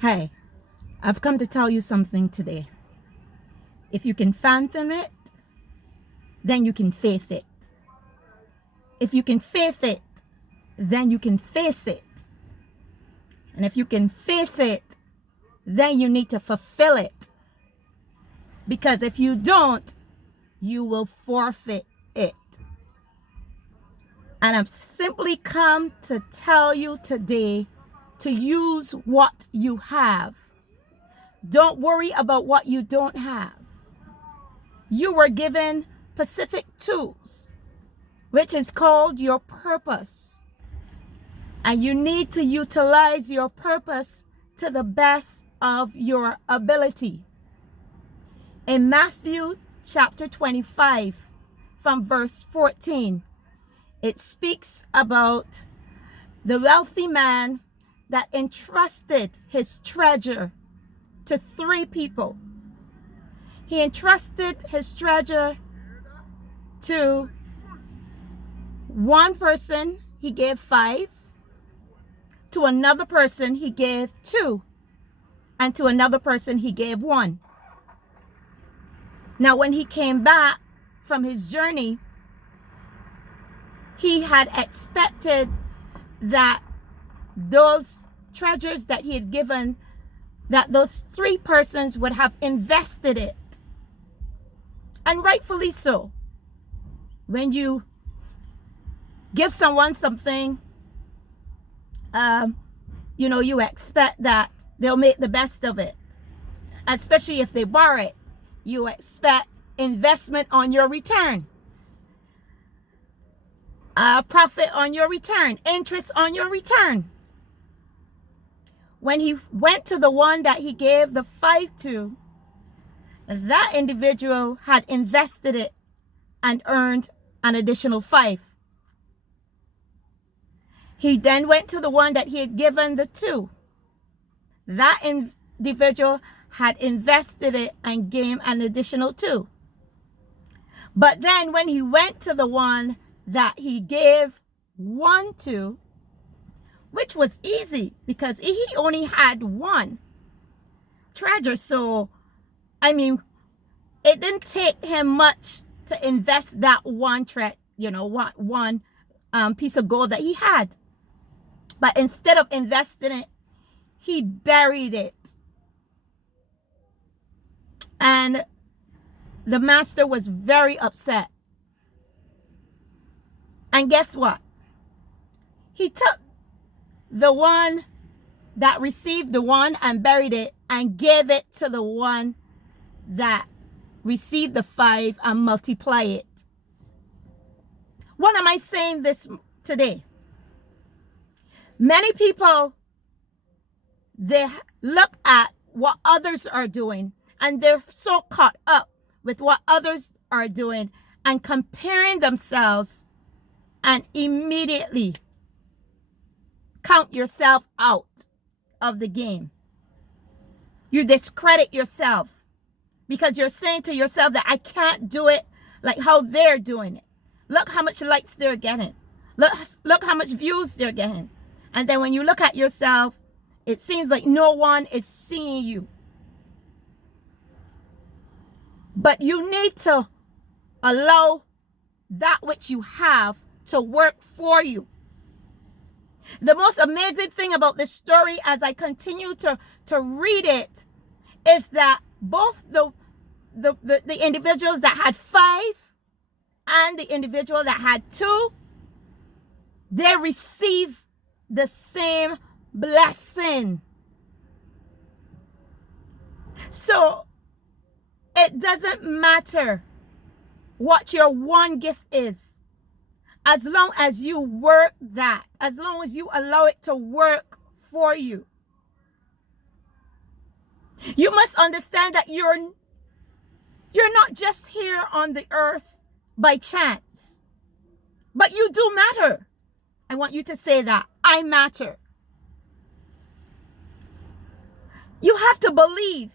Hey, I've come to tell you something today. If you can fathom it, then you can faith it. If you can faith it, then you can face it. And if you can face it, then you need to fulfill it. Because if you don't, you will forfeit it. And I've simply come to tell you today to use what you have. Don't worry about what you don't have. You were given specific tools, which is called your purpose. And you need to utilize your purpose to the best of your ability. In Matthew chapter 25, from verse 14, it speaks about the wealthy man that entrusted his treasure to three people. He entrusted his treasure to one person, he gave 5. To another person, he gave 2. And to another person, he gave 1. Now, when he came back from his journey, he had expected that those treasures that he had given, that those 3 persons would have invested it. And rightfully so. When you give someone something, you expect that they'll make the best of it. Especially if they borrow it, you expect investment on your return. Profit on your return, interest on your return. When he went to the one that he gave the 5 to, that individual had invested it and earned an additional 5. He then went to the one that he had given the 2. That individual had invested it and gained an additional 2. But then when he went to the one that he gave 1 to, which was easy because he only had 1 treasure. So, it didn't take him much to invest that one piece of gold that he had. But instead of investing it, he buried it. And the master was very upset. And guess what? He took the one that received the 1 and buried it and gave it to the one that received the 5 and multiply it. What am I saying this today? Many people, they look at what others are doing and they're so caught up with what others are doing and comparing themselves, and immediately count yourself out of the game. You discredit yourself because you're saying to yourself that I can't do it like how they're doing it. Look how much likes they're getting. Look how much views they're getting. And then when you look at yourself, it seems like no one is seeing you. But you need to allow that which you have to work for you. The most amazing thing about this story, as I continue to read it, is that both the individuals that had 5 and the individual that had 2, they receive the same blessing. So it doesn't matter what your one gift is, as long as you work that, as long as you allow it to work for you. You must understand that you're not just here on the earth by chance, but you do matter. I want you to say that. I matter. You have to believe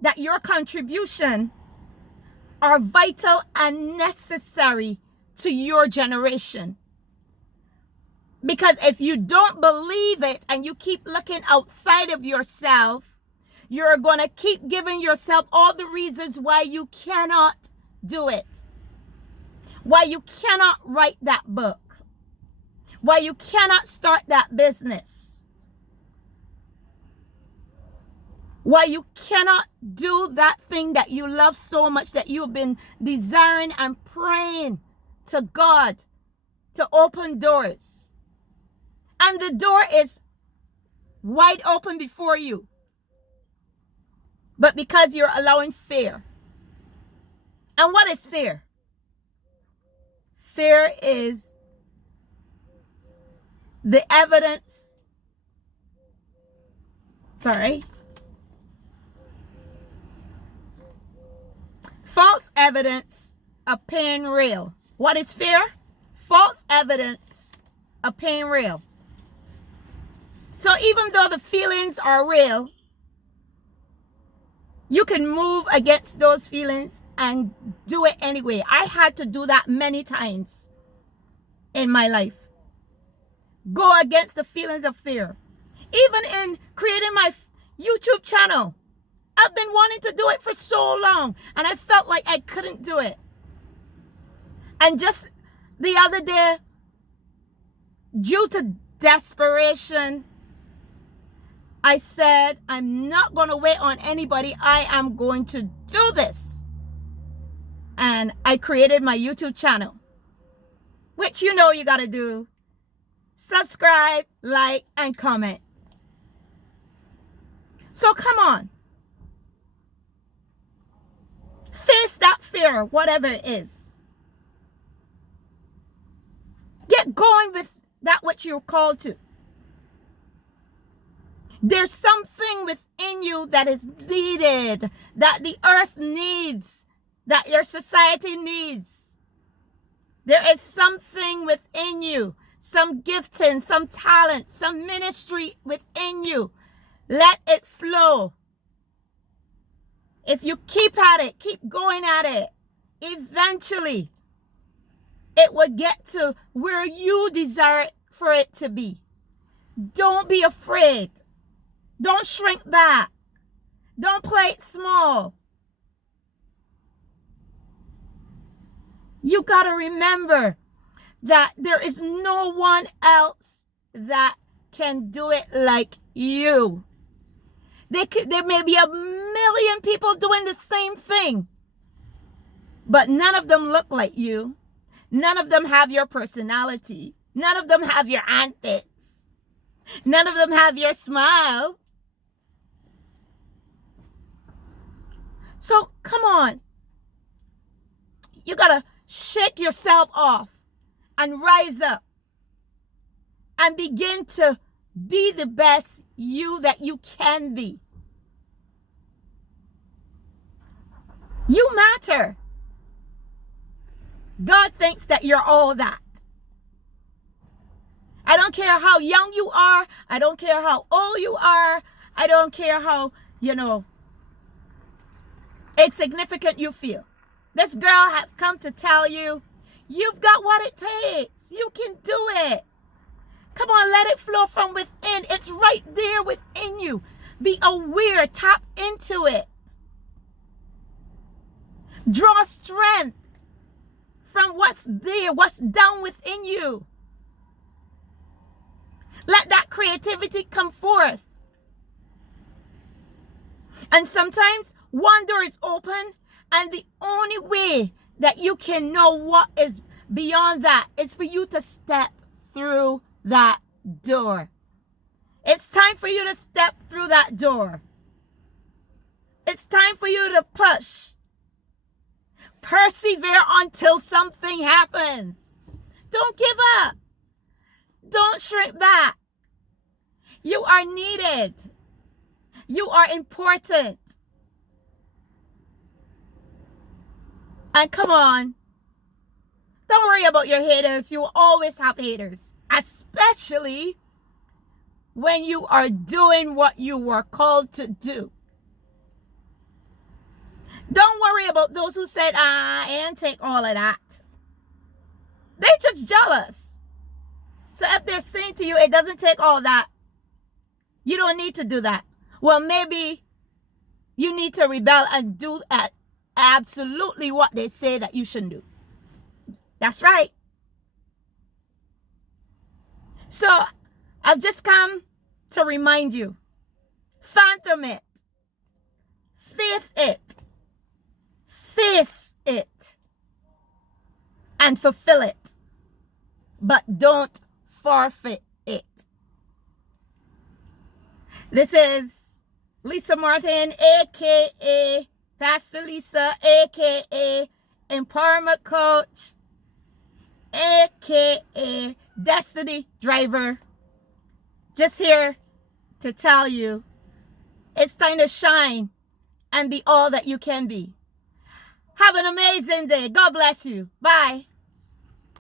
that your contribution are vital and necessary to your generation. Because if you don't believe it and you keep looking outside of yourself, you're going to keep giving yourself all the reasons why you cannot do it. Why you cannot write that book. Why you cannot start that business. Why you cannot do that thing that you love so much, that you've been desiring and praying to God to open doors. And the door is wide open before you. But because you're allowing fear. And what is fear? Fear is the evidence. False evidence appearing real. What is fear? False evidence appearing real. So even though the feelings are real, you can move against those feelings and do it anyway. I had to do that many times in my life. Go against the feelings of fear. Even in creating my YouTube channel, I've been wanting to do it for so long, and I felt like I couldn't do it. And just the other day, due to desperation, I said, I'm not going to wait on anybody. I am going to do this. And I created my YouTube channel, which you know you got to do. Subscribe, like, and comment. So come on. Face that fear, whatever it is. Get going with that which you're called to. There's something within you that is needed, that the earth needs, that your society needs. There is something within you, some gifting, some talent, some ministry within you. Let it flow. If you keep at it, keep going at it, eventually it will get to where you desire for it to be. Don't be afraid. Don't shrink back. Don't play it small. You got to remember that there is no one else that can do it like you. There may be 1,000,000 people doing the same thing, but none of them look like you. None of them have your personality. None of them have your antics. None of them have your smile. So come on. You got to shake yourself off and rise up and begin to be the best you that you can be. You matter. God thinks that you're all that. I don't care how young you are. I don't care how old you are. I don't care how, insignificant you feel. This girl has come to tell you, you've got what it takes. You can do it. Come on, let it flow from within. It's right there within you. Be aware, tap into it. Draw strength from what's there, what's down within you. Let that creativity come forth. And sometimes one door is open, and the only way that you can know what is beyond that is for you to step through that door. It's time for you to step through that door. It's time for you to push. Persevere until something happens. Don't give up. Don't shrink back. You are needed. You are important. And come on. Don't worry about your haters. You will always have haters. Especially when you are doing what you were called to do. Don't worry about those who said, and take all of that. They're just jealous. So if they're saying to you, it doesn't take all that, you don't need to do that. Well, maybe you need to rebel and do absolutely what they say that you shouldn't do. That's right. So I've just come to remind you, fathom it, faith it, face it, and fulfill it. But don't forfeit it. This is Lisa Martin, aka Pastor Lisa, aka Empowerment Coach, aka Destiny Driver. Just here to tell you it's time to shine and be all that you can be. Have an amazing day. God bless you. Bye.